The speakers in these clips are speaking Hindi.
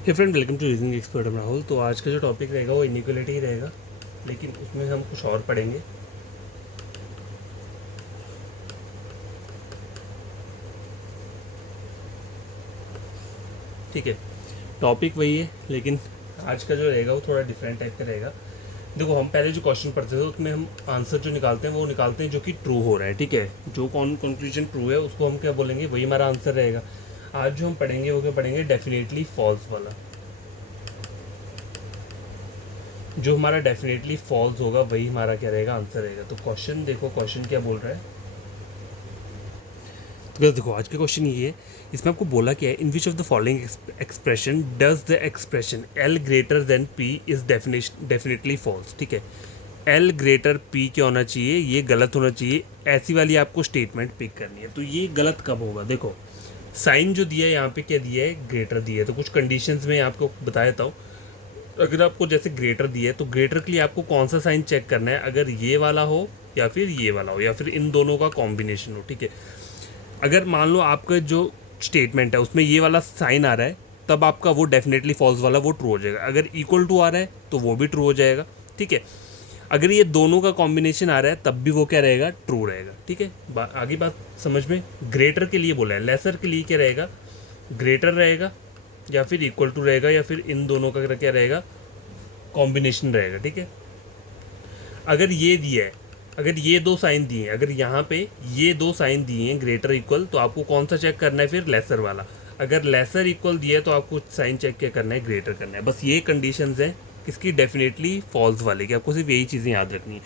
Hey friend, welcome to reasoning expert Rahul. तो आज का जो टॉपिक रहेगा वो इनइक्वालिटी ही रहेगा, लेकिन उसमें हम कुछ और पढ़ेंगे। ठीक है, टॉपिक वही है, लेकिन आज का जो रहेगा वो थोड़ा डिफरेंट टाइप का रहेगा। देखो, हम पहले जो क्वेश्चन पढ़ते थे उसमें हम आंसर जो निकालते हैं वो निकालते हैं जो कि ट्रू हो रहा है। ठीक है, जो कंक्लूजन ट्रू है उसको हम क्या बोलेंगे, वही हमारा आंसर रहेगा। आज जो हम पढ़ेंगे वो क्या पढ़ेंगे, डेफिनेटली फॉल्स वाला। जो हमारा डेफिनेटली फॉल्स होगा वही हमारा क्या रहेगा, आंसर रहेगा। तो क्वेश्चन देखो, क्वेश्चन क्या बोल रहा है। तो देखो, आज का क्वेश्चन ये है, इसमें आपको बोला क्या है, in which of the following expression does the expression L greater than P is definitely false. ठीक है, एल ग्रेटर पी क्या होना चाहिए, ये गलत होना चाहिए। ऐसी वाली आपको स्टेटमेंट पिक करनी है। तो ये गलत कब होगा, देखो साइन जो दिया है यहाँ पे क्या दिया है, ग्रेटर दिया है। तो कुछ कंडीशंस में आपको बता देता हूँ। अगर आपको जैसे ग्रेटर दिया है तो ग्रेटर के लिए आपको कौन सा साइन चेक करना है, अगर ये वाला हो या फिर ये वाला हो या फिर इन दोनों का कॉम्बिनेशन हो। ठीक है, अगर मान लो आपका जो स्टेटमेंट है उसमें ये वाला साइन आ रहा है, तब आपका वो डेफिनेटली फॉल्स वाला वो ट्रू हो जाएगा। अगर इक्वल टू आ रहा है तो वो भी ट्रू हो जाएगा। ठीक है, अगर ये दोनों का कॉम्बिनेशन आ रहा है तब भी वो क्या रहेगा, ट्रू रहेगा। ठीक है, आगे बात समझ में। ग्रेटर के लिए बोला है, लेसर के लिए क्या रहेगा, ग्रेटर रहेगा या फिर इक्वल टू रहेगा या फिर इन दोनों का क्या रहेगा, कॉम्बिनेशन रहेगा। ठीक है, अगर ये दिया है, अगर ये दो साइन दिए हैं, अगर यहाँ पे ये दो साइन दिए हैं ग्रेटर इक्वल, तो आपको कौन सा चेक करना है, फिर लेसर वाला। अगर लेसर इक्वल दिया है तो आपको साइन चेक क्या करना है, ग्रेटर करना है। बस ये कंडीशंस हैं किसकी, डेफिनेटली फॉल्स वाले की। आपको सिर्फ यही चीज़ें याद रखनी है।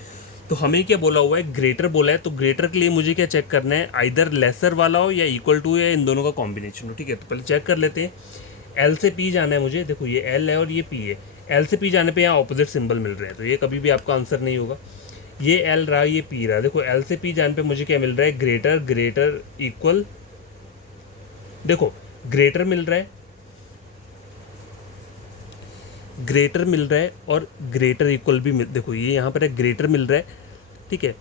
तो हमें क्या बोला हुआ है, ग्रेटर बोला है, तो ग्रेटर के लिए मुझे क्या चेक करना है, आइदर लेसर वाला हो या इक्वल टू या इन दोनों का कॉम्बिनेशन हो। ठीक है, तो पहले चेक कर लेते हैं। एल से पी जाना है मुझे। देखो ये एल है और ये पी है। एल से पी जाने पे यहाँ ऑपोजिट सिंबल मिल रहे हैं, तो ये कभी भी आपका आंसर नहीं होगा। ये एल रहा, ये पी रहा। देखो एल से पी जाने पे मुझे क्या मिल रहा है, ग्रेटर ग्रेटर इक्वल। देखो ग्रेटर मिल रहा है, ग्रेटर मिल रहा है और ग्रेटर इक्वल भी देखो ये यहाँ पर है, ग्रेटर मिल रहा है। ठीक है,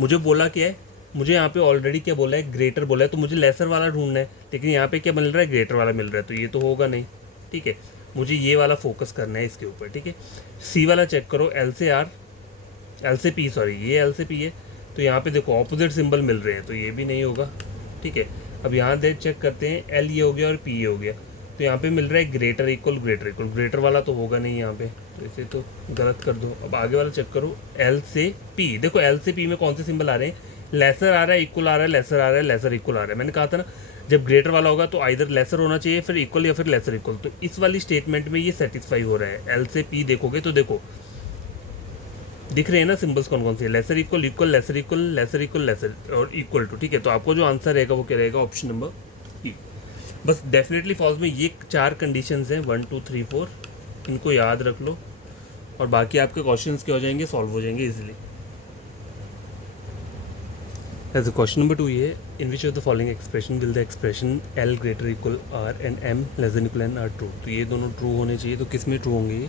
मुझे बोला क्या है, मुझे यहाँ पे ऑलरेडी क्या बोला है, ग्रेटर बोला है, तो मुझे लेसर वाला ढूंढना है। लेकिन यहाँ पे क्या मिल रहा है, ग्रेटर वाला मिल रहा है, तो ये तो होगा नहीं। ठीक है, मुझे ये वाला फोकस करना है इसके ऊपर। ठीक है, सी वाला चेक करो, एल से आर, एल से पी, सॉरी ये एल से पी है। तो यहाँ पे देखो ऑपोजिट सिंबल मिल रहे हैं, तो ये भी नहीं होगा। ठीक है, अब यहाँ देख चेक करते हैं, एल ये हो गया और पी ये हो गया। तो यहाँ पे मिल रहा है greater equal greater equal, greater वाला तो होगा नहीं यहाँ पे, तो इसे तो गलत कर दो। अब आगे वाला चेक करो, एल से पी। देखो एल से पी में कौन से सिंबल आ रहे हैं, लेसर आ रहा है, इक्वल आ रहा है, लेसर आ रहा है, लेसर इक्वल आ रहा है। मैंने कहा था ना, जब ग्रेटर वाला होगा तो आइदर लेसर होना चाहिए, फिर इक्वल या फिर लेसर इक्वल। तो इस वाली स्टेटमेंट में ये सेटिस्फाई हो रहा है। एल से पी देखोगे तो देखो दिख रहे हैं ना सिंबल्स कौन कौन से, lesser equal equal lesser equal lesser equal lesser और इक्वल टू। ठीक है, तो आपको जो आंसर रहेगा वो क्या रहेगा, ऑप्शन नंबर ई। बस डेफिनेटली फॉल्स में ये चार कंडीशंस हैं, 1 2 3 4, इनको याद रख लो और बाकी आपके क्वेश्चंस क्या हो जाएंगे, सॉल्व हो जाएंगे इजीली। एज क्वेश्चन नंबर 2 ये, in which of the following expression will the expression L greater equal R and M less than equal N R true. तो ये दोनों ट्रू होने चाहिए। तो किस में ट्रू होंगे,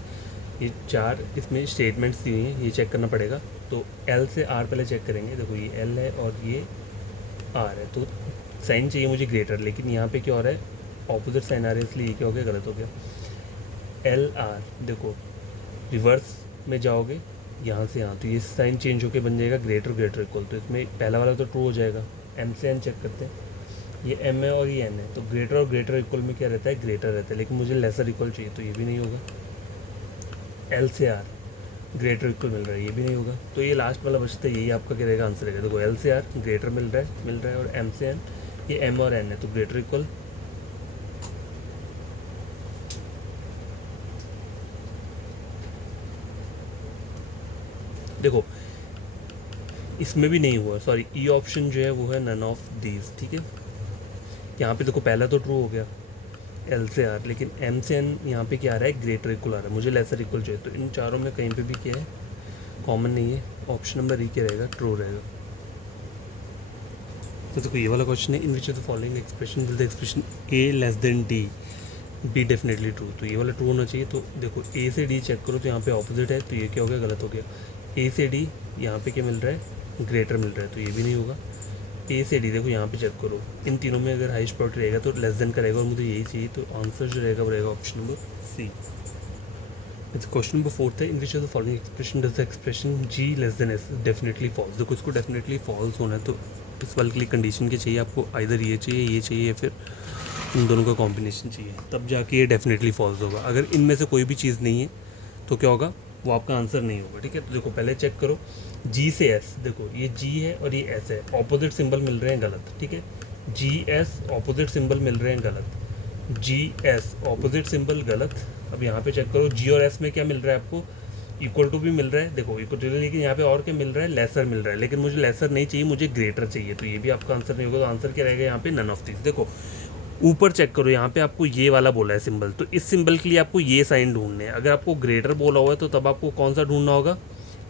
ये चार इसमें स्टेटमेंट्स दी हुई हैं, ये चेक करना पड़ेगा। तो एल से आर पहले चेक करेंगे। देखो ये एल है और ये आर है, तो साइन चाहिए मुझे ग्रेटर, लेकिन यहाँ पे क्या हो रहा है, ऑपोजिट साइन आ रहा है, इसलिए ये क्या हो गया, गलत हो गया। एल आर, देखो रिवर्स में जाओगे यहाँ से यहाँ, तो ये साइन चेंज होकर बन जाएगा ग्रेटर ग्रेटर इक्वल। तो इसमें पहला वाला तो ट्रू हो जाएगा। एम से एन चेक करते हैं, ये एम है और ये एन है, तो ग्रेटर और ग्रेटर इक्वल में क्या रहता है, ग्रेटर रहता है, लेकिन मुझे लेसर इक्वल चाहिए, तो ये भी नहीं होगा। एल से आर ग्रेटर इक्वल मिल रहा है, ये भी नहीं होगा। तो ये लास्ट वाला बचता है, यही आपका क्या रहेगा, आंसर रहेगा। देखो एल से आर ग्रेटर मिल रहा है और एम से एन, ये एम और एन है, तो ग्रेटर इक्वल। देखो इसमें भी नहीं हुआ, सॉरी ई ऑप्शन जो है वो है नन ऑफ दीज। ठीक है, यहाँ पे देखो पहला तो ट्रू हो गया एल से आर, लेकिन एम से एन यहाँ पे क्या आ रहा है, ग्रेटर इक्वल आ रहा है, मुझे लेसर इक्वल चाहिए। तो इन चारों में कहीं पे भी क्या है, कॉमन नहीं है। ऑप्शन नंबर ई क्या रहेगा, ट्रू रहेगा। तो देखो ये वाला क्वेश्चन है, in which of the following expression will the expression A less than D B definitely true. तो ये वाला ट्रू होना चाहिए। तो देखो ए से डी चेक करो, तो यहाँ पे ऑपोजिट है, तो ये क्या हो गया, गलत हो गया। ए से डी यहाँ पे क्या मिल रहा है, ग्रेटर मिल रहा है, तो ये भी नहीं होगा। ए से डी देखो यहाँ पे चेक करो, इन तीनों में अगर हाईएस्ट प्रोडक्ट रहेगा तो लेस देन करेगा और मुझे यही चाहिए, तो आंसर जो रहेगा वो रहेगा option number C. Question number 4 है, in which of the following expression does the expression G less than S definitely false. देखो इसको डेफिनेटली फॉल्स होना है, तो इस वाले के लिए कंडीशन क्या चाहिए आपको, आइदर ये चाहिए या फिर इन दोनों का कॉम्बिनेशन चाहिए, तब जाके ये डेफिनेटली फॉल्स होगा। अगर इनमें से कोई भी चीज़ नहीं है तो क्या होगा, वो आपका आंसर नहीं होगा। ठीक है, तो देखो पहले चेक करो जी से एस, देखो ये जी है और ये एस है, ऑपोजिट सिंबल मिल रहे हैं गलत। ठीक है, जी एस ऑपोजिट सिंबल मिल रहे हैं गलत, जी एस ऑपोजिट सिंबल गलत। अब यहाँ पे चेक करो जी और एस में क्या मिल रहा है आपको, इक्वल टू भी मिल रहा है, देखो इक्वल टू, लेकिन यहाँ पे और क्या मिल रहा है, लेसर मिल रहा है, लेकिन मुझे लेसर नहीं चाहिए, मुझे ग्रेटर चाहिए, तो ये भी आपका आंसर नहीं होगा। तो आंसर क्या रहेगा यहाँ पे, नन ऑफ दिस। देखो ऊपर चेक करो, यहाँ पे आपको ये वाला बोला है सिंबल, तो इस सिंबल के लिए आपको ये साइन ढूंढने हैं। अगर आपको ग्रेटर बोला हुआ है तो तब आपको कौन सा ढूंढना होगा,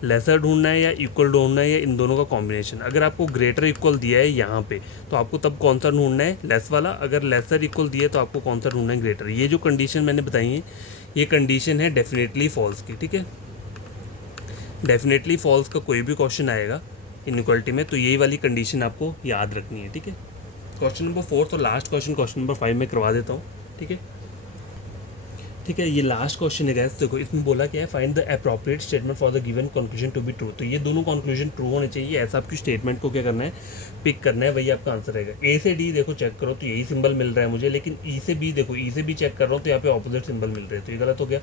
लेसर ढूंढना है या इक्वल ढूंढना है या इन दोनों का कॉम्बिनेशन। अगर आपको ग्रेटर इक्वल दिया है यहाँ पे तो आपको तब कौन सा ढूंढना है, लेस वाला। अगर लेसर इक्वल दिया है तो आपको कौन सा ढूंढना है, ग्रेटर। ये जो कंडीशन मैंने बताई है ये कंडीशन है डेफिनेटली फॉल्स की। ठीक है, डेफिनेटली फॉल्स का कोई भी क्वेश्चन आएगा इनइक्वालिटी में तो यही वाली कंडीशन आपको याद रखनी है। ठीक है, क्वेश्चन नंबर 4 तो लास्ट क्वेश्चन नंबर 5 में करवा देता हूँ। ठीक है, ये लास्ट क्वेश्चन है गाइस। देखो इसमें बोला क्या है, find the appropriate statement for the given conclusion to be true. तो ये दोनों कंक्लूजन ट्रू होने चाहिए, ऐसा आपकी स्टेटमेंट को क्या करना है, पिक करना है, वही आपका आंसर रहेगा। ए से डी देखो चेक करो तो यही सिंबल मिल रहा है मुझे, लेकिन ई से बी देखो, ई से बी चेक कर रहा हूँ तो यहाँ पे ऑपोजिट सिंबल मिल रहे हैं, तो ये गलत हो गया।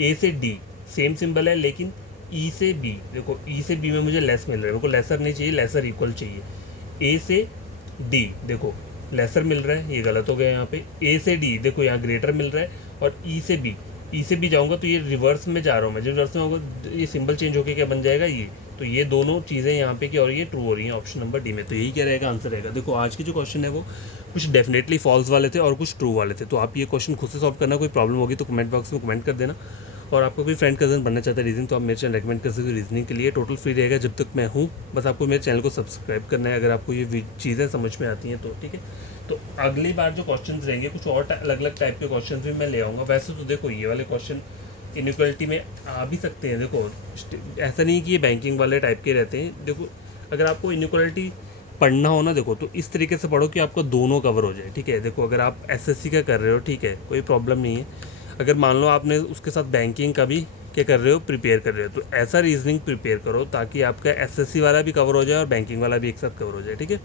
ए से डी सेम सिंबल है, लेकिन ई से बी देखो, ई से बी में मुझे लेस मिल रहा है, मेरे को लेसर नहीं चाहिए, लेसर इक्वल चाहिए। ए से डी देखो लेसर मिल रहा है, ये गलत हो गया यहाँ पे। ए से डी देखो यहाँ ग्रेटर मिल रहा है, और ई से बी जाऊँगा तो ये रिवर्स में जा रहा हूँ मैं, जब रिवर्स में होगा ये सिंबल चेंज होकर क्या बन जाएगा ये, तो ये दोनों चीज़ें यहाँ पे क्या हो रही है, ट्रू हो रही हैं ऑप्शन नंबर डी में। तो यही क्या रहेगा, आंसर रहेगा। देखो आज के जो क्वेश्चन है वो कुछ डेफिनेटली फॉल्स वाले थे और कुछ ट्रू वाले थे, तो आप ये क्वेश्चन खुद से सॉल्व करना। कोई प्रॉब्लम होगी तो कमेंट बॉक्स में कमेंट कर देना, और आपका कोई फ्रेंड कजन बनना चाहता है रीजनिंग तो आप मेरे चैनल रेकमेंड कर सकते हो। रीजनिंग के लिए टोटल फ्री रहेगा जब तक मैं हूँ, बस आपको मेरे चैनल को सब्सक्राइब करना है अगर आपको ये चीज़ें समझ में आती हैं तो। ठीक है, तो अगली बार जो क्वेश्चन रहेंगे कुछ और अलग अलग टाइप के क्वेश्चन भी मैं ले आऊँगा। वैसे तो देखो ये वाले क्वेश्चन इनइक्वालिटी में आ भी सकते हैं, देखो ऐसा नहीं कि ये बैंकिंग वाले टाइप के रहते हैं। देखो अगर आपको इनइक्वालिटी पढ़ना हो ना, देखो तो इस तरीके से पढ़ो कि आपका दोनों कवर हो जाए। ठीक है, देखो अगर आप एसएससी का कर रहे हो, ठीक है, कोई प्रॉब्लम नहीं है। अगर मान लो आपने उसके साथ बैंकिंग का भी क्या कर रहे हो, प्रिपेयर कर रहे हो, तो ऐसा रीजनिंग प्रिपेयर करो ताकि आपका एसएससी वाला भी कवर हो जाए और बैंकिंग वाला भी एक साथ कवर हो जाए। ठीक है।